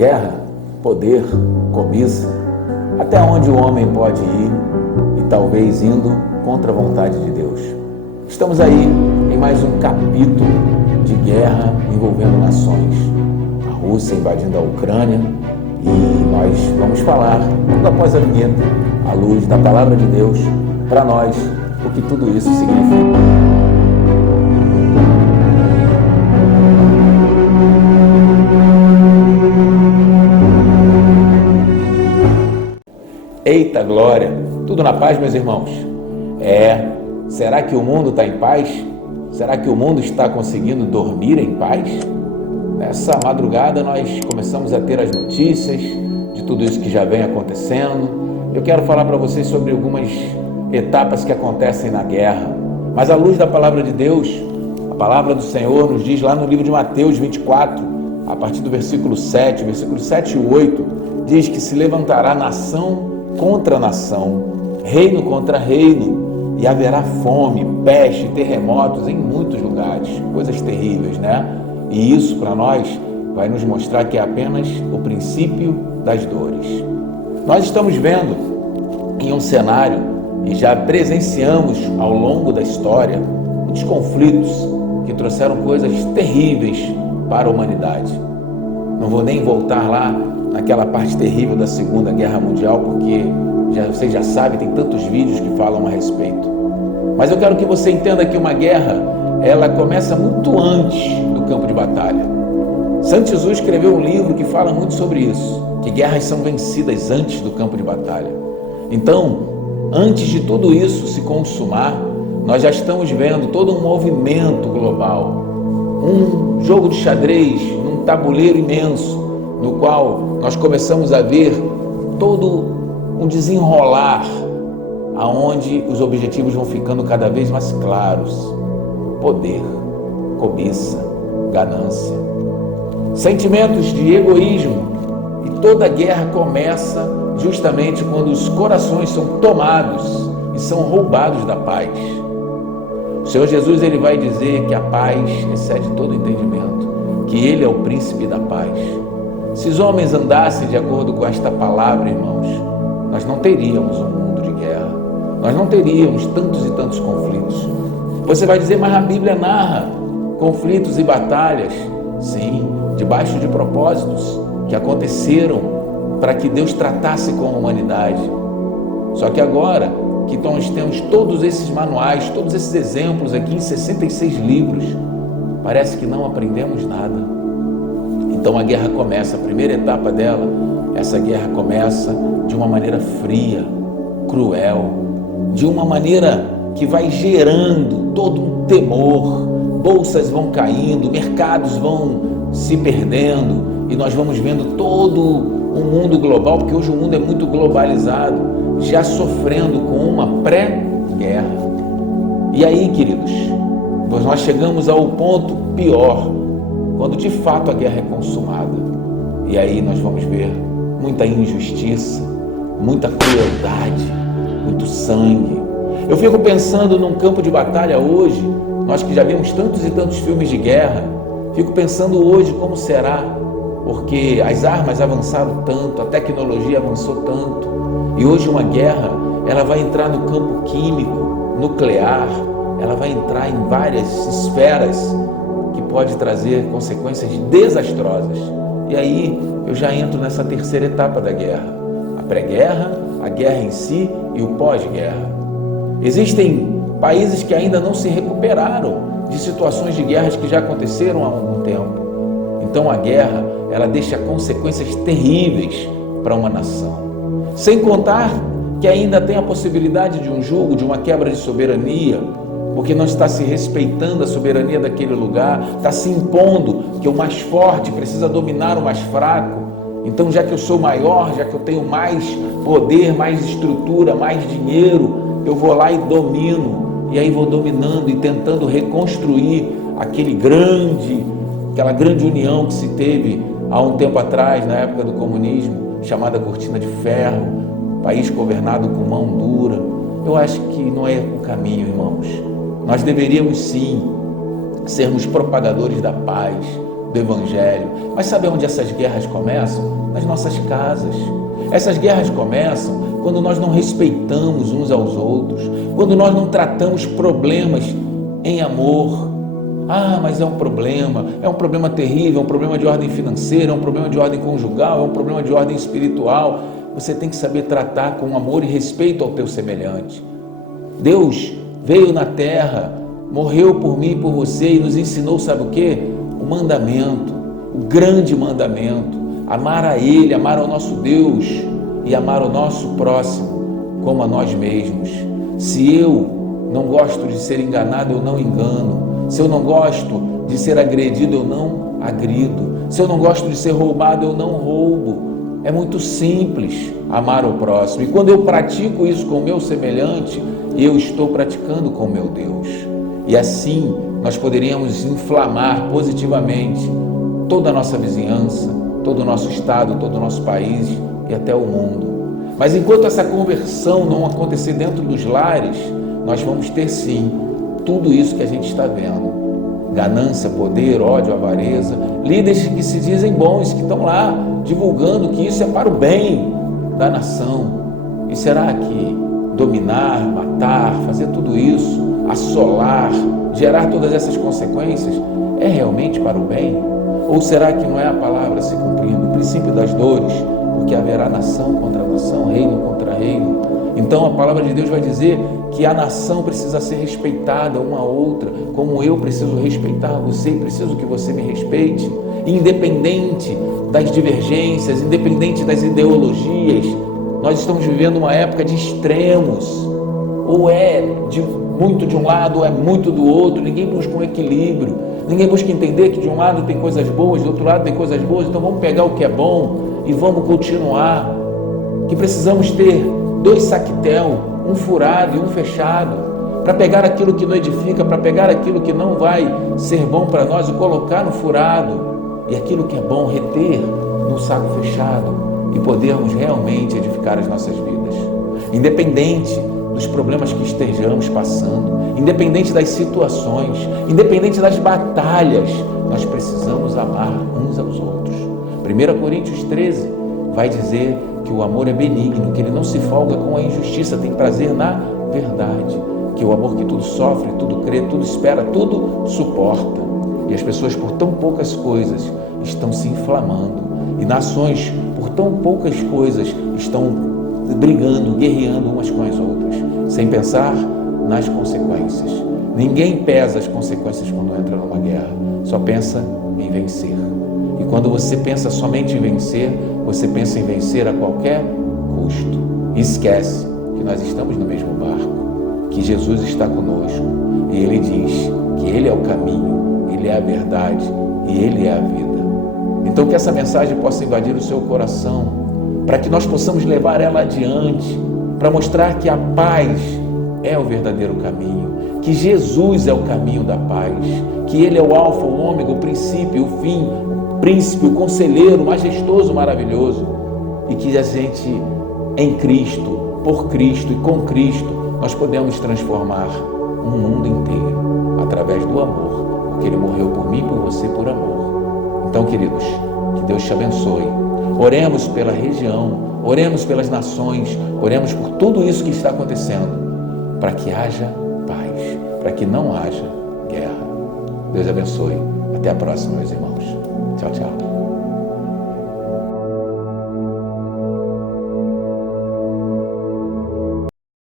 Guerra, poder, cobiça, até onde o homem pode ir e talvez indo contra a vontade de Deus. Estamos aí em mais um capítulo de guerra envolvendo nações. A Rússia invadindo a Ucrânia e nós vamos falar, logo após a vinheta, à luz da palavra de Deus, para nós, o que tudo isso significa. Eita glória! Tudo na paz, meus irmãos? Será que o mundo está em paz? Será que o mundo está conseguindo dormir em paz? Nessa madrugada nós começamos a ter as notícias de tudo isso que já vem acontecendo. Eu quero falar para vocês sobre algumas etapas que acontecem na guerra. Mas à luz da palavra de Deus, a palavra do Senhor nos diz lá no livro de Mateus 24, a partir do versículo 7 e 8, diz que se levantará nação contra nação, reino contra reino, e haverá fome, peste, terremotos em muitos lugares, coisas terríveis, né? E isso para nós vai nos mostrar que é apenas o princípio das dores. Nós estamos vendo em um cenário e já presenciamos ao longo da história muitos conflitos que trouxeram coisas terríveis para a humanidade. Não vou nem voltar lá naquela parte terrível da Segunda Guerra Mundial, porque vocês já sabem, tem tantos vídeos que falam a respeito. Mas eu quero que você entenda que uma guerra, ela começa muito antes do campo de batalha. Santo Jesus escreveu um livro que fala muito sobre isso, que guerras são vencidas antes do campo de batalha. Então, antes de tudo isso se consumar, nós já estamos vendo todo um movimento global, um jogo de xadrez, num tabuleiro imenso, no qual nós começamos a ver todo um desenrolar, aonde os objetivos vão ficando cada vez mais claros: poder, cobiça, ganância, sentimentos de egoísmo. E toda guerra começa justamente quando os corações são tomados e são roubados da paz. O Senhor Jesus, ele vai dizer que a paz excede todo entendimento, que ele é o príncipe da paz. Se os homens andassem de acordo com esta palavra, irmãos, nós não teríamos um mundo de guerra, nós não teríamos tantos e tantos conflitos. Você vai dizer, mas a Bíblia narra conflitos e batalhas. Sim, debaixo de propósitos que aconteceram para que Deus tratasse com a humanidade. Só que agora que nós temos todos esses manuais, todos esses exemplos aqui em 66 livros, parece que não aprendemos nada. Então a guerra começa, a primeira etapa dela, essa guerra começa de uma maneira fria, cruel, de uma maneira que vai gerando todo um temor, bolsas vão caindo, mercados vão se perdendo e nós vamos vendo todo o mundo global, porque hoje o mundo é muito globalizado, já sofrendo com uma pré-guerra. E aí, queridos, nós chegamos ao ponto pior, quando de fato a guerra é consumada. E aí nós vamos ver muita injustiça, muita crueldade, muito sangue. Eu fico pensando num campo de batalha hoje, nós que já vimos tantos e tantos filmes de guerra, fico pensando hoje como será, porque as armas avançaram tanto, a tecnologia avançou tanto, e hoje uma guerra, ela vai entrar no campo químico, nuclear, ela vai entrar em várias esferas que pode trazer consequências desastrosas. E aí eu já entro nessa terceira etapa da guerra, a pré-guerra, a guerra em si e o pós-guerra. Existem países que ainda não se recuperaram de situações de guerras que já aconteceram há algum tempo. Então a guerra, ela deixa consequências terríveis para uma nação. Sem contar que ainda tem a possibilidade de um julgo, de uma quebra de soberania, porque não está se respeitando a soberania daquele lugar, está se impondo que o mais forte precisa dominar o mais fraco. Então, já que eu sou maior, já que eu tenho mais poder, mais estrutura, mais dinheiro, eu vou lá e domino, e aí vou dominando e tentando reconstruir aquela grande união que se teve há um tempo atrás, na época do comunismo, chamada Cortina de Ferro, país governado com mão dura. Eu acho que não é o caminho, irmãos. Nós deveríamos sim sermos propagadores da paz, do Evangelho. Mas sabe onde essas guerras começam? Nas nossas casas. Essas guerras começam quando nós não respeitamos uns aos outros, quando nós não tratamos problemas em amor. Mas é um problema terrível, é um problema de ordem financeira, é um problema de ordem conjugal, é um problema de ordem espiritual. Você tem que saber tratar com amor e respeito ao teu semelhante. Deus veio na terra, morreu por mim e por você e nos ensinou, sabe o quê? O mandamento, o grande mandamento, amar a Ele, amar ao nosso Deus e amar o nosso próximo como a nós mesmos. Se eu não gosto de ser enganado, eu não engano. Se eu não gosto de ser agredido, eu não agrido. Se eu não gosto de ser roubado, eu não roubo. É muito simples amar o próximo. E quando eu pratico isso com o meu semelhante, eu estou praticando com o meu Deus. E assim nós poderíamos inflamar positivamente toda a nossa vizinhança, todo o nosso estado, todo o nosso país e até o mundo. Mas enquanto essa conversão não acontecer dentro dos lares, nós vamos ter sim tudo isso que a gente está vendo. Ganância, poder, ódio, avareza, líderes que se dizem bons, que estão lá divulgando que isso é para o bem da nação. E será que dominar, matar, fazer tudo isso, assolar, gerar todas essas consequências, é realmente para o bem? Ou será que não é a palavra se cumprindo, o princípio das dores, porque haverá nação contra nação, reino contra reino? Então a palavra de Deus vai dizer que a nação precisa ser respeitada uma a outra, como eu preciso respeitar você e preciso que você me respeite, independente das divergências, independente das ideologias. Nós estamos vivendo uma época de extremos, ou é muito de um lado ou é muito do outro. Ninguém busca um equilíbrio, ninguém busca entender que de um lado tem coisas boas, do outro lado tem coisas boas, então vamos pegar o que é bom e vamos continuar, que precisamos ter 2 saquetel, um furado e um fechado, para pegar aquilo que não edifica, para pegar aquilo que não vai ser bom para nós e colocar no furado, e aquilo que é bom reter no saco fechado e podermos realmente edificar as nossas vidas. Independente dos problemas que estejamos passando, independente das situações, independente das batalhas, nós precisamos amar uns aos outros. 1 Coríntios 13 vai dizer que o amor é benigno, que ele não se folga com a injustiça, tem prazer na verdade, que o amor que tudo sofre, tudo crê, tudo espera, tudo suporta. E as pessoas por tão poucas coisas estão se inflamando, e nações por tão poucas coisas estão brigando, guerreando umas com as outras, sem pensar nas consequências. Ninguém pesa as consequências quando entra numa guerra, só pensa em vencer. E quando você pensa somente em vencer, você pensa em vencer a qualquer custo. E esquece que nós estamos no mesmo barco, que Jesus está conosco. E Ele diz que Ele é o caminho, Ele é a verdade e Ele é a vida. Então que essa mensagem possa invadir o seu coração, para que nós possamos levar ela adiante, para mostrar que a paz é o verdadeiro caminho, que Jesus é o caminho da paz, que Ele é o alfa, o ômega, o princípio, o fim, príncipe, o conselheiro, majestoso, maravilhoso, e que a gente, em Cristo, por Cristo e com Cristo, nós podemos transformar um mundo inteiro através do amor, porque Ele morreu por mim, por você, por amor. Então, queridos, que Deus te abençoe. Oremos pela região, oremos pelas nações, oremos por tudo isso que está acontecendo, para que haja paz, para que não haja guerra. Deus abençoe. Até a próxima, meus irmãos. Tchau, tchau.